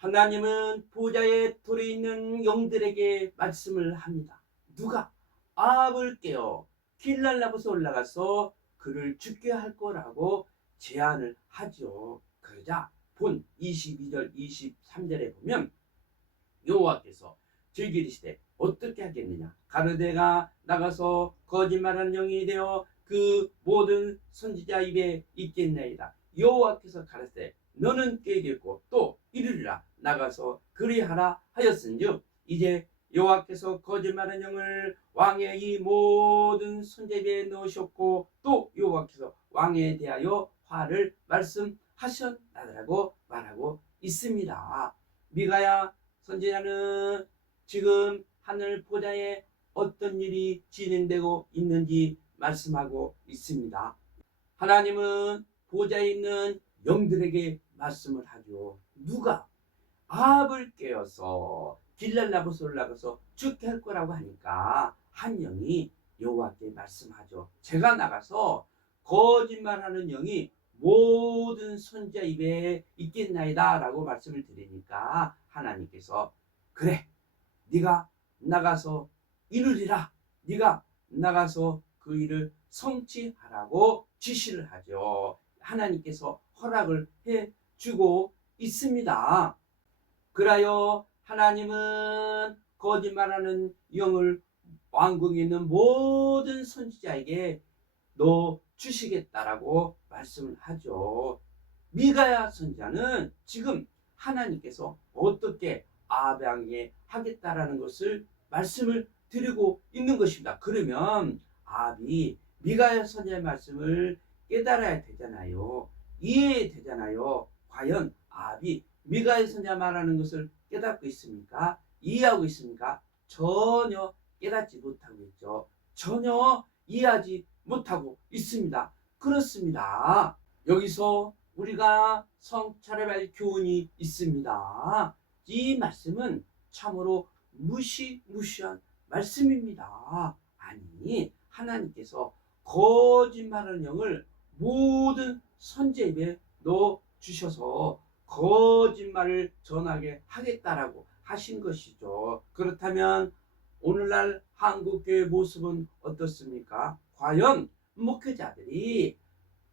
하나님은 보좌에 돌에 있는 영들에게 말씀을 합니다. 누가 아합을 깨어 길날 나부서 올라가서 그를 죽게 할 거라고 제안을 하죠. 그러자 본 22절 23절에 보면 여호와께서 즐기시되 어떻게 하겠느냐 가르데가 나가서 거짓말하는 영이 되어 그 모든 선지자 입에 있겠나이다 여호와께서 가르되 너는 깨겠고 또 이르리라 나가서 그리하라 하였은즉 이제 여호와께서 거짓말하는 영을 왕의 이 모든 손잡이에 넣으셨고 또 여호와께서 왕에 대하여 화를 말씀하셨다라고 말하고 있습니다. 미가야 선지자는 지금 하늘 보좌에 어떤 일이 진행되고 있는지 말씀하고 있습니다. 하나님은 보좌에 있는 영들에게 말씀을 하죠. 누가 아합을 깨어서 나부서 올라가서 죽게 할 거라고 하니까 한 영이 여호와께 말씀하죠. 제가 나가서 거짓말하는 영이 모든 선자 입에 있겠나이다라고 말씀을 드리니까 하나님께서 그래 네가 나가서 이루리라 네가 나가서 그 일을 성취하라고 지시를 하죠. 하나님께서 허락을 해 주고 있습니다. 그라여 하나님은 거짓말하는 영을 왕국에 있는 모든 선지자에게 넣어 주시겠다라고 말씀을 하죠. 미가야 선지자는 지금 하나님께서 어떻게 아방에 하겠다라는 것을 말씀을 드리고 있는 것입니다. 그러면 아비 미가야 선지자의 말씀을 깨달아야 되잖아요. 이해되잖아요. 과연 아비 미가야 선지자 말하는 것을 깨닫고 있습니까? 이해하고 있습니까? 전혀 깨닫지 못하고 있죠. 전혀 이해하지 못하고 있습니다. 그렇습니다. 여기서 우리가 성찰해야 할 교훈이 있습니다. 이 말씀은 참으로 무시무시한 말씀입니다. 아니, 하나님께서 거짓말하는 영을 모든 선제 입에 넣어 주셔서 거짓말을 전하게 하겠다라고 하신 것이죠. 그렇다면 오늘날 한국교회 모습은 어떻습니까? 과연 목회자들이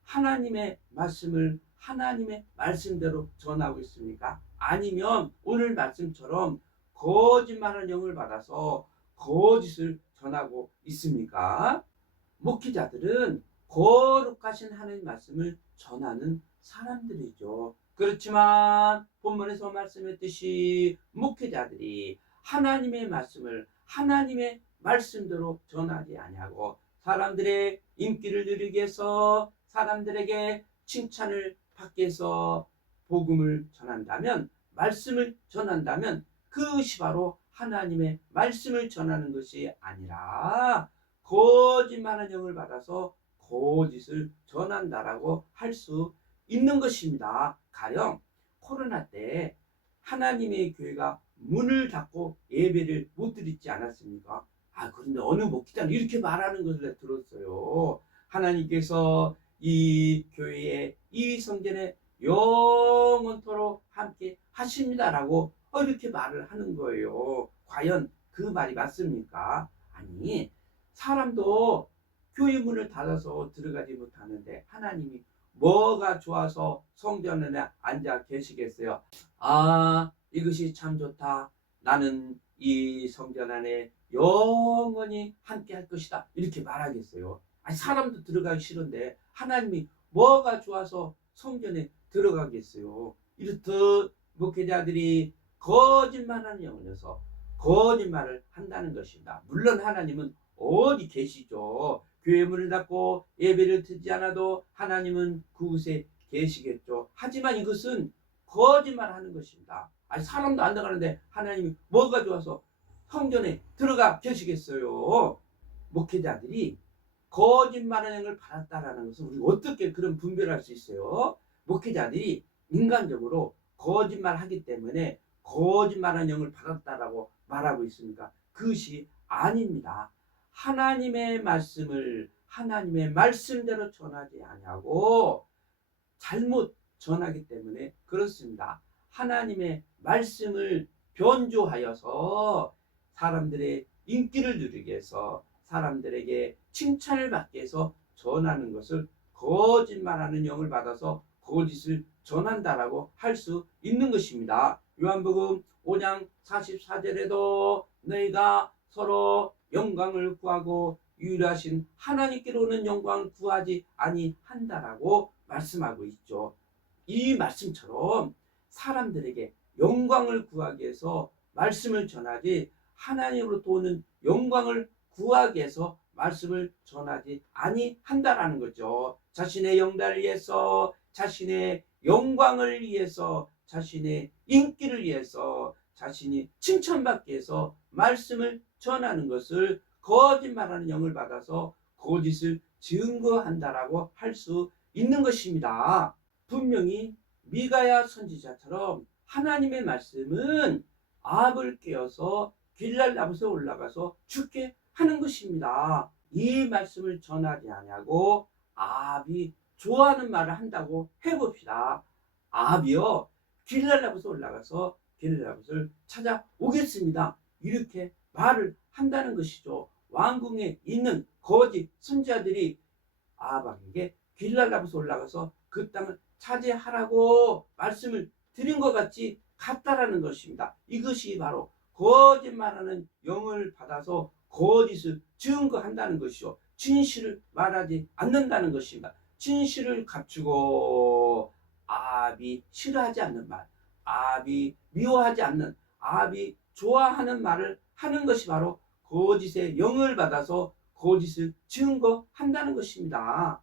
하나님의 말씀을 하나님의 말씀대로 전하고 있습니까? 아니면 오늘 말씀처럼 거짓말하는 영을 받아서 거짓을 전하고 있습니까? 목회자들은 거룩하신 하나님 말씀을 전하는 사람들이죠. 그렇지만 본문에서 말씀했듯이 목회자들이 하나님의 말씀을 하나님의 말씀대로 전하지 아니하고 사람들의 인기를 누리기 위해서 사람들에게 칭찬을 받기 위해서 복음을 전한다면 말씀을 전한다면 그것이 바로 하나님의 말씀을 전하는 것이 아니라 거짓말한 영을 받아서 거짓을 전한다라고 할 수 있는 것입니다. 가령 코로나 때 하나님의 교회가 문을 닫고 예배를 못 드리지 않았습니까? 아 그런데 어느 목회자는 이렇게 말하는 것을 들었어요. 하나님께서 이 교회에 이 성전에 영원토록 함께 하십니다라고 어, 이렇게 말을 하는 거예요. 과연 그 말이 맞습니까? 아니 사람도 교회 문을 닫아서 들어가지 못하는데 하나님이 뭐가 좋아서 성전 안에 앉아 계시겠어요? 아 이것이 참 좋다. 나는 이 성전 안에 영원히 함께 할 것이다. 이렇게 말하겠어요. 아니 사람도 들어가기 싫은데 하나님이 뭐가 좋아서 성전에 들어가겠어요. 이렇듯 목회자들이 거짓말하는 영혼에서 거짓말을 한다는 것입니다. 물론 하나님은 어디 계시죠? 교회 문을 닫고 예배를 드리지 않아도 하나님은 그곳에 계시겠죠. 하지만 이것은 거짓말하는 것입니다. 아니 사람도 안 들어가는데 하나님이 뭐가 좋아서 성전에 들어가 계시겠어요. 목회자들이 거짓말하는 걸 받았다라는 것은 우리가 어떻게 그런 분별할 수 있어요? 목회자들이 인간적으로 거짓말하기 때문에 거짓말하는 영을 받았다라고 말하고 있습니까? 그것이 아닙니다. 하나님의 말씀을 하나님의 말씀대로 전하지 아니하고 잘못 전하기 때문에 그렇습니다. 하나님의 말씀을 변조하여서 사람들의 인기를 누리기 위해서 사람들에게 칭찬을 받기 위해서 전하는 것을 거짓말하는 영을 받아서 거짓을 전한다라고 할 수 있는 것입니다. 요한복음 5장 44절에도 너희가 서로 영광을 구하고 유일하신 하나님께로는 영광을 구하지 아니한다라고 말씀하고 있죠. 이 말씀처럼 사람들에게 영광을 구하기 위해서 말씀을 전하지 하나님으로부터 오는 영광을 구하기 위해서 말씀을 전하지 아니한다라는 거죠. 자신의 영달을 위해서 자신의 영광을 위해서 자신의 인기를 위해서 자신이 칭찬받기 위해서 말씀을 전하는 것을 거짓말하는 영을 받아서 거짓을 증거한다라고 할 수 있는 것입니다. 분명히 미가야 선지자처럼 하나님의 말씀은 아합을 깨어서 길랄 나무에 올라가서 죽게 하는 것입니다. 이 말씀을 전하지 아니하고 아합이 좋아하는 말을 한다고 해봅시다. 아합이요 길랄 나무에 올라가서 길랄 나무를 찾아오겠습니다. 이렇게 말을 한다는 것이죠. 왕궁에 있는 거짓 선지자들이 아합에게 길랄 나무에 올라가서 그 땅을 차지하라고 말씀을 드린 것 같이 같다라는 것입니다. 이것이 바로 거짓말하는 영을 받아서 거짓을 증거한다는 것이요. 진실을 말하지 않는다는 것입니다. 진실을 갖추고 아합이 싫어하지 않는 말, 아합이 미워하지 않는, 아합이 좋아하는 말을 하는 것이 바로 거짓의 영을 받아서 거짓을 증거한다는 것입니다.